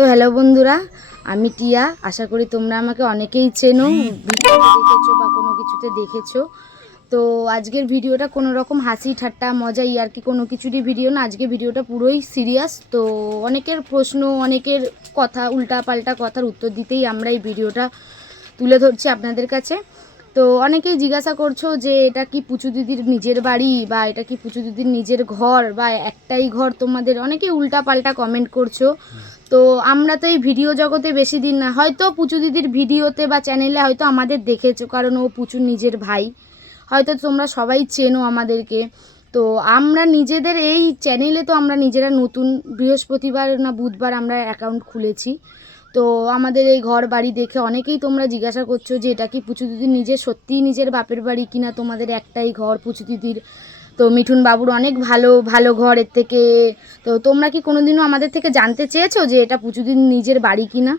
তো হ্যালো বন্ধুরা, আমি টিয়া। আশা করি তোমরা আমাকে অনেকেই চেনো, ভিডিওতে দেখেছো বা কোনো কিছুতে দেখেছো। তো আজকের ভিডিওটা কোনো রকম হাসি ঠাট্টা মজা ইয়ার্কি কোনো কিছুরই ভিডিও না। আজকে ভিডিওটা পুরোই সিরিয়াস। তো অনেকের প্রশ্ন, অনেকের কথা, উল্টা পাল্টা কথার উত্তর দিতেই আমরা এই ভিডিওটা তুলে ধরছি আপনাদের কাছে। তো অনেকেই জিজ্ঞাসা করছো যে এটা কি পুচু দিদির নিজের বাড়ি, বা এটা কি পুচু দিদির নিজের ঘর, বা একটাই ঘর তোমাদের, অনেকেই উল্টা পাল্টা কমেন্ট করছো। তো আমরা তো এই ভিডিও জগতে বেশি দিন না, হয়তো পুচু দিদির ভিডিওতে বা চ্যানেলে হয়তো আমাদের দেখেছো, কারণ ও পুচুর নিজের ভাই, হয়তো তোমরা সবাই চেনো আমাদেরকে। তো আমরা নিজেদের এই চ্যানেলে তো আমরা নিজেরা নতুন, বৃহস্পতিবার না বুধবার আমরা অ্যাকাউন্ট খুলেছি। তো আমাদের এই ঘর বাড়ি দেখে অনেকেই তোমরা জিজ্ঞাসা করছো যে এটা কি পুচু দিদির নিজের, সত্যিই নিজের বাপের বাড়ি কিনা, তোমাদের একটাই ঘর পুচু দিদির। তো মিঠুন বাবুর অনেক ভালো ভালো ঘর এর থেকে। তো তোমরা কি কোনোদিনও আমাদের থেকে জানতে চেয়েছো যে এটা পুচু দিদির নিজের বাড়ি কিনা?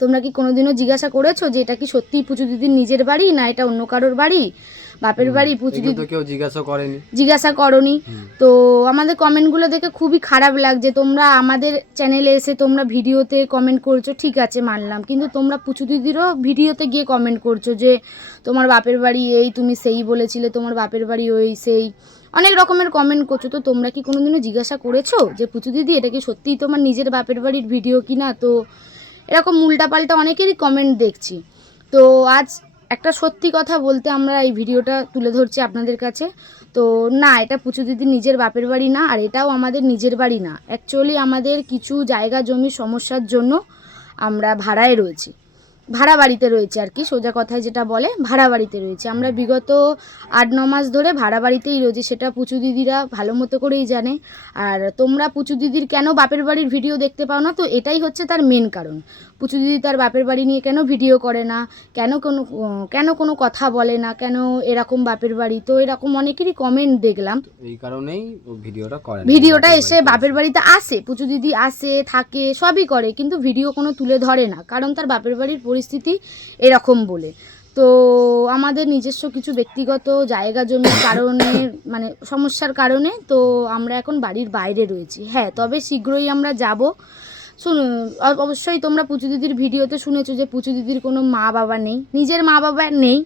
তোমরা কি কোনোদিনও জিজ্ঞাসা করেছো যে এটা কি সত্যিই পুচু দিদির নিজের বাড়ি, না এটা অন্য কারোর বাড়ি, বাপের বাড়ি? পুচু দিদি কেউ জিজ্ঞাসা করনি। তো আমাদের কমেন্টগুলো দেখে খুবই খারাপ লাগছে। তোমরা আমাদের চ্যানেলে এসে তোমরা ভিডিওতে কমেন্ট করছো, ঠিক আছে মানলাম, কিন্তু তোমরা পুচু দিদিরও ভিডিওতে গিয়ে কমেন্ট করছো যে তোমার বাপের বাড়ি এই, তুমি সেই বলেছিলে তোমার বাপের বাড়ি ওই সেই, অনেক রকমের কমেন্ট করছো। তো তোমরা কি কোনোদিনও জিজ্ঞাসা করেছো যে পুচু দিদি এটা কি সত্যিই তোমার নিজের বাপের বাড়ির ভিডিও কিনা? তো এরকম উল্টাপাল্টা অনেকেরই কমেন্ট দেখছি। তো আজ একটা সত্যি কথা বলতে আমরা এই ভিডিওটা তুলে ধরছি আপনাদের কাছে। তো না, এটা পুচু দিদির নিজের বাপের বাড়ি না, আর এটাও আমাদের নিজের বাড়ি না। অ্যাকচুয়ালি আমাদের কিছু জায়গা জমি সমস্যার জন্য আমরা ভাড়ায় রয়েছি, ভাড়া বাড়িতে রয়েছে আর কি, সোজা কথায় যেটা বলে ভাড়া বাড়িতে রয়েছে। আমরা বিগত 8-9 মাস ধরে ভাড়া বাড়িতেই রয়েছি, সেটা পুচু দিদিরা ভালো মতো করেই জানে। আর তোমরা পুচু দিদির কেন বাপের বাড়ির ভিডিও দেখতে পাও না, তো এটাই হচ্ছে তার মেন কারণ। পুচু দিদি তার বাপের বাড়ি নিয়ে কেন ভিডিও করে না, কেন কোনো কথা বলে না, কেন এরকম বাপের বাড়ি। তো এরকম অনেকেরই কমেন্ট দেখলাম, এই কারণেই ভিডিওটা এসে বাপের বাড়িতে আসে, পুচু দিদি আসে থাকে সবই করে, কিন্তু ভিডিও কোনো তুলে ধরে না, কারণ তার বাপের বাড়ির পরিস্থিতি এরকম বলে। তো আমাদের নিজস্ব কিছু ব্যক্তিগত জায়গা জমির কারণে, মানে সমস্যার কারণে, তো আমরা এখন বাড়ির বাইরে রয়েছি। হ্যাঁ, তবে শীঘ্রই আমরা যাব। শুনুন, অবশ্যই তোমরা পুচু দিদির ভিডিওতে শুনেছো যে পুচু দিদির কোনো মা বাবা নেই, নিজের মা বাবা নেই।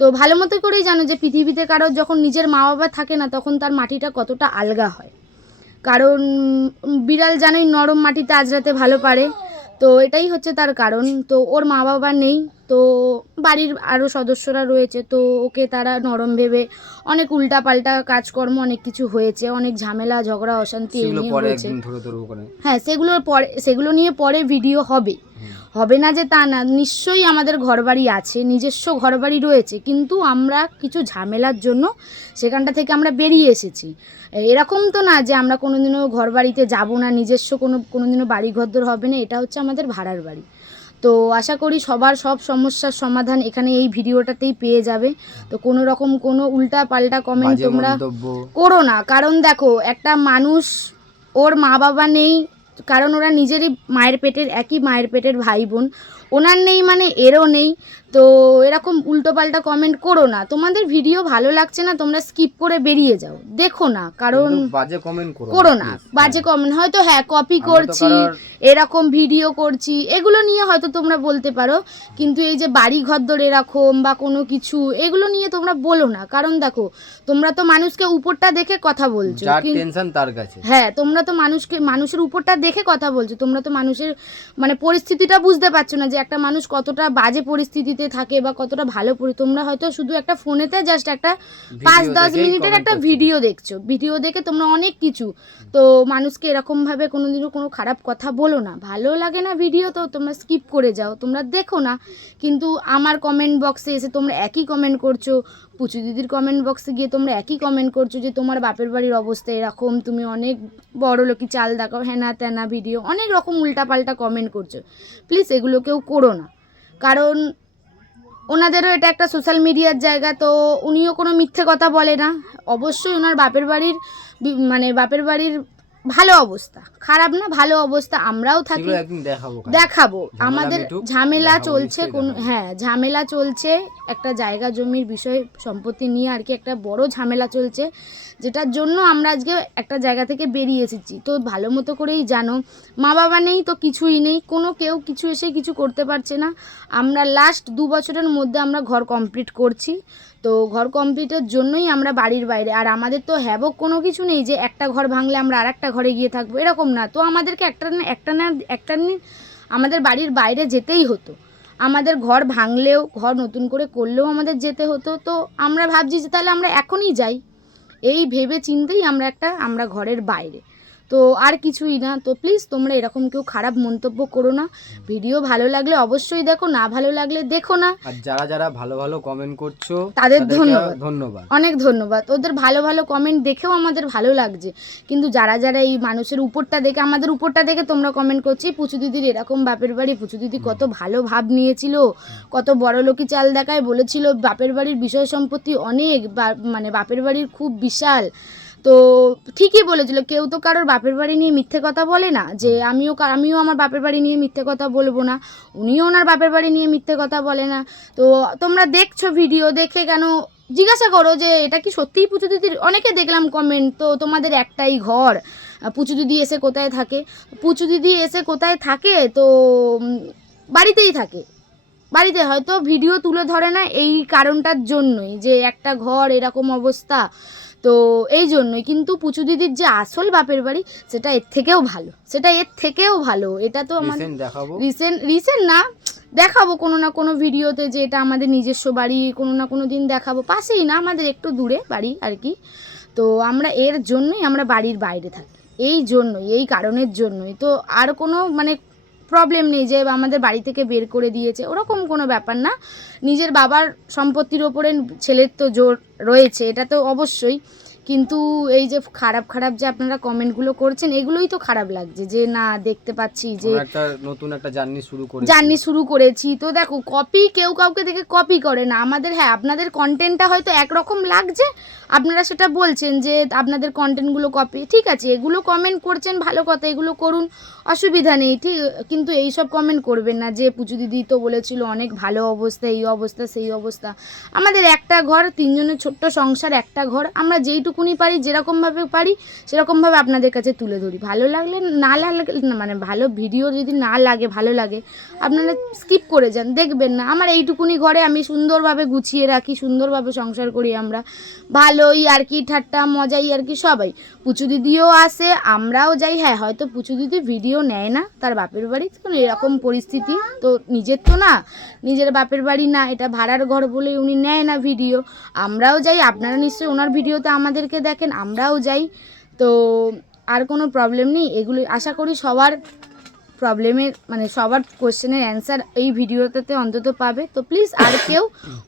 তো ভালো মতো করেই জানো যে পৃথিবীতে কারোর যখন নিজের মা বাবা থাকে না, তখন তার মাটিটা কতটা আলগা হয়। কারণ বিড়াল জানোই নরম মাটিতে আজরাতে ভালো পারে। তো এটাই হচ্ছে তার কারণ। তো ওর মা বাবা নেই, তো বাড়ির আরও সদস্যরা রয়েছে, তো ওকে তারা নরম ভেবে অনেক উল্টাপাল্টা কাজকর্ম, অনেক কিছু হয়েছে, অনেক ঝামেলা ঝগড়া অশান্তি এই নিয়ে হয়েছে। হ্যাঁ, সেগুলো নিয়ে পরে ভিডিও হবে, হবে না যে তা না। নিশ্চয়ই আমাদের ঘরবাড়ি আছে, নিজস্ব ঘরবাড়ি রয়েছে, কিন্তু আমরা কিছু ঝামেলার জন্য সেখানটা থেকে আমরা বেরিয়ে এসেছি। এরকম তো না যে আমরা কোনোদিনও ঘরবাড়িতে যাব না, নিজস্ব কোনোদিনও বাড়ি ঘরদোর হবে না, এটা হচ্ছে আমাদের ভাড়ার বাড়ি। তো আশা করি সবার সব সমস্যার সমাধান এখানে এই ভিডিওটাতেই পেয়ে যাবে। তো কোনো রকম কোনো উল্টা পাল্টা কমেন্ট তোমরা করো না, কারণ দেখো একটা মানুষ, ওর মা বাবা নেই, কারণ ওরা নিজেরই মায়ের পেটের, একই মায়ের পেটের ভাই বোন, ওনার নেই মানে এরও নেই। তো এরকম উল্টোপাল্টা কমেন্ট করো না। তোমাদের ভিডিও ভালো লাগছে না, তোমরা স্কিপ করে বেরিয়ে যাও, দেখো না, কারণ বাজে কমেন্ট করো না। বাজে কমেন্ট হয়তো, হ্যাঁ, কপি করছি, এরকম ভিডিও করছি, এগুলো নিয়ে হয়তো তোমরা বলতে পারো, কিন্তু এই যে বাড়ি ঘরদোর এরকম বা কোনো কিছু, এগুলো নিয়ে তোমরা বলো না। কারণ দেখো, তোমরা তো মানুষকে উপরটা দেখে কথা বলছো, টেনশন তার কাছে। হ্যাঁ, তোমরা তো মানুষের উপরটা দেখে কথা বলছো, তোমরা তো মানুষের মানে পরিস্থিতিটা বুঝতে পারছো না যে একটা মানুষ কতটা বাজে পরিস্থিতিতে থাকে বা কতটা ভালো তোমরা হয়তো শুধু একটা ফোনেতে জাস্ট একটা 5-10 মিনিটের একটা ভিডিও দেখছো, ভিডিও দেখে তোমরা অনেক কিছু। তো মানুষকে এরকমভাবে কোনোদিনও কোনো খারাপ কথা বলো না, ভালো লাগে না ভিডিও তো তোমরা স্কিপ করে যাও, তোমরা দেখো না। কিন্তু আমার কমেন্ট বক্সে এসে তোমরা একই কমেন্ট করছো, পুচু দিদির কমেন্ট বক্সে গিয়ে তোমরা একই কমেন্ট করছো যে তোমার বাপের বাড়ির অবস্থা এরকম, তুমি অনেক বড় লোকি চাল দেখাও, হ্যানা ত্যানা ভিডিও, অনেক রকম উল্টাপাল্টা কমেন্ট করছো। প্লিজ এগুলো কেউ করো না, কারণ ওনাদেরও এটা একটা সোশ্যাল মিডিয়ার জায়গা। তো উনিও কোনো মিথ্যে কথা বলে না, অবশ্যই ওনার বাপের বাড়ির মানে বাপের বাড়ির ভালো অবস্থা, খারাপ না, ভালো অবস্থা। আমরাও থাকি, সেগুলো একদিন দেখাবো দেখাবো। ঝামেলা আমাদের মিটুক, ঝামেলা দেখাবো চলছে, নিশ্চয়ই কোন দেখাবো। হ্যাঁ ঝামেলা চলছে একটা জায়গা জমির বিষয় সম্পত্তি নিয়ে আর কি, একটা বড় ঝামেলা চলছে, যেটার জন্য আমরা আজকে একটা জায়গা থেকে বেরিয়ে এসেছি। তো ভালো মতো করেই জানো, মা বাবা নেই তো কিছুই নেই, কোনো কেউ কিছু এসে কিছু করতে পারছে না। আমরা লাস্ট 2 বছরের মধ্যে আমরা ঘর কমপ্লিট করছি। তো ঘর কমপ্লিটের জন্যই আমরা বাড়ির বাইরে। আর আমাদের তো হ্যাবক কোনো কিছু নেই যে একটা ঘর ভাঙলে আমরা আর একটা ঘরে গিয়ে থাকবো, এরকম না। তো আমাদেরকে একটা আমাদের বাড়ির বাইরে যেতেই হতো। আমাদের ঘর ভাঙলেও, ঘর নতুন করে করলেও আমাদের যেতে হতো। তো আমরা ভাবছি যে তাহলে আমরা এখনই যাই, এই ভেবে চিন্তেই আমরা ঘরের বাইরে। তো আর কিছুই না। তো প্লিজ তোমরা এরকম কেউ খারাপ মন্তব্য করো না। ভিডিও ভালো লাগলে অবশ্যই দেখো, না ভালো লাগলে দেখো না। আর যারা যারা ভালো ভালো কমেন্ট করছো তাদের ধন্যবাদ, অনেক ধন্যবাদ। ওদের ভালো ভালো কমেন্ট দেখেও আমাদের ভালো লাগছে। কিন্তু যারা যারা এই মানুষের উপরটা দেখে, আমাদের উপরটা দেখে তোমরা কমেন্ট করছি পুচু দিদির এরকম বাপের বাড়ি, পুচু দিদি কত ভালো ভাব নিয়েছিল, কত বড় লোকি চাল দেখায় বলেছিল, বাপের বাড়ির বিষয় সম্পত্তি অনেক, মানে বাপের বাড়ির খুব বিশাল। তো ঠিকই বলেছিল, কেউ তো কারোর বাপের বাড়ি নিয়ে মিথ্যে কথা বলে না, যে আমিও আমার বাপের বাড়ি নিয়ে মিথ্যে কথা বলবো না, উনিও ওনার বাপের বাড়ি নিয়ে মিথ্যে কথা বলে না। তো তোমরা দেখছো ভিডিও, দেখে কেন জিজ্ঞাসা করো যে এটা কি সত্যিই পুচু দিদির? অনেকে দেখলাম কমেন্ট, তো তোমাদের একটাই ঘর, পুচু দিদি এসে কোথায় থাকে? পুচু দিদি এসে কোথায় থাকে? তো বাড়িতেই থাকে। বাড়িতে হয়তো ভিডিও তুলে ধরে না এই কারণটার জন্যই, যে একটা ঘর এরকম অবস্থা। তো এই জন্যই। কিন্তু পুচু দিদির যে আসল বাপের বাড়ি, সেটা এর থেকেও ভালো। এটা তো আমাদের রিসেন্ট না, দেখাবো কোনো না কোনো ভিডিওতে যে এটা আমাদের নিজস্ব বাড়ি, কোনো না কোনো দিন দেখাবো। পাশেই না, আমাদের একটু দূরে বাড়ি আর কি। তো আমরা এর জন্যই আমরা বাড়ির বাইরে থাকি, এই কারণের জন্যই। তো আর কোনো মানে প্রবলেম নেই যে আমাদের বাড়ি থেকে বের করে দিয়েছে, ওরকম কোনো ব্যাপার না। নিজের বাবার সম্পত্তির ওপরে ছেলের তো জোর রয়েছে, এটা তো অবশ্যই। কিন্তু এই যে খারাপ যে আপনারা কমেন্টগুলো করছেন, এগুলোই তো খারাপ লাগছে, যে না দেখতে পাচ্ছি যে একটা নতুন একটা জার্নি শুরু করেছি। তো দেখো, কেউ কাউকে দেখে কপি করে না আমাদের। হ্যাঁ, আপনাদের কন্টেন্টটা হয়তো একরকম লাগছে, আপনারা সেটা বলছেন যে আপনাদের কন্টেন্টগুলো কপি, ঠিক আছে, এগুলো কমেন্ট করছেন ভালো কথা, এগুলো করুন, অসুবিধা নেই, ঠিক। কিন্তু এই সব কমেন্ট করবেন না যে পুচু দিদি তো বলেছিল অনেক ভালো অবস্থা, এই অবস্থা সেই অবস্থা। আমাদের একটা ঘর, 3 জনের ছোট্ট সংসার, একটা ঘর। আমরা যেইটুকুনি পারি, যেরকমভাবে পারি সেরকমভাবে আপনাদের কাছে তুলে ধরি। ভালো লাগলে না লাগলে, মানে ভালো ভিডিও যদি না লাগে, ভালো লাগে, আপনারা স্কিপ করে যান, দেখবেন না। আমার এইটুকুনি ঘরে আমি সুন্দরভাবে গুছিয়ে রাখি, সুন্দরভাবে সংসার করি আমরা, ভালোই আর কি, ঠাট্টা মজাই আর কি সবাই। পুচু দিদিও আসে, আমরাও যাই। হ্যাঁ, হয়তো পুচু দিদি ভিডিও নেয় না তার বাপের বাড়ি, কারণ এরকম পরিস্থিতি তো, নিজের তো না, নিজের বাপের বাড়ি না, এটা ভাড়ার ঘর বলে উনি নেয় না ভিডিও। আমরাও যাই, আপনারা নিশ্চয়ই ওনার ভিডিওতে আমাদেরকে দেখেন, আমরাও যাই। তো আর কোনো প্রবলেম নেই। এগুলো আশা করি সবার প্রবলেমের, মানে সবার কোশ্চেনের অ্যান্সার এই ভিডিওটাতে অন্তত পাবে। তো প্লিজ আর কেউ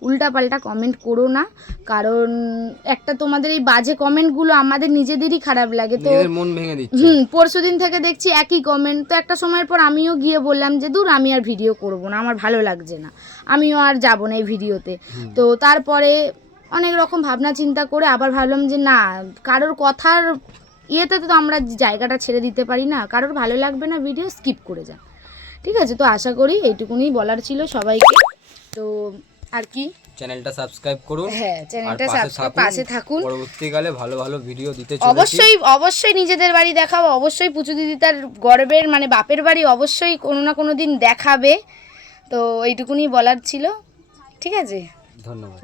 উল্টাপাল্টা কমেন্ট করো না, কারণ একটা তোমাদের এই বাজে কমেন্টগুলো আমাদের নিজেদেরই খারাপ লাগে। তো মন ভেঙে দিচ্ছে। পরশুদিন থেকে দেখছি একই কমেন্ট। তো একটা সময়ের পর আমিও গিয়ে বললাম যে দূর, আমি আর ভিডিও করব না, আমার ভালো লাগছে না, আমিও আর যাব না এই ভিডিওতে। তো তারপরে অনেক রকম ভাবনা চিন্তা করে আবার ভাবলাম যে না, কারোর কথার ইয়েতে তো আমরা জায়গাটা ছেড়ে দিতে পারি না। কারোর ভালো লাগবে না, ভিডিও স্কিপ করে যান, ঠিক আছে। তো আশা করি এইটুকুনি বলার ছিল সবাইকে। তো আর কি, চ্যানেলটা সাবস্ক্রাইব করুন। হ্যাঁ, চ্যানেলটা সাবস্ক্রাইব, পাশে থাকুন। পরবর্তীকালে ভালো ভালো ভিডিও দিতে চলেছি। অবশ্যই নিজেদের বাড়ি দেখাবো, অবশ্যই পুচু দিদি তার গর্বের মানে বাপের বাড়ি অবশ্যই কোনো না কোনো দিন দেখাবে। তো এইটুকুনি বলার ছিল, ঠিক আছে। ধন্যবাদ।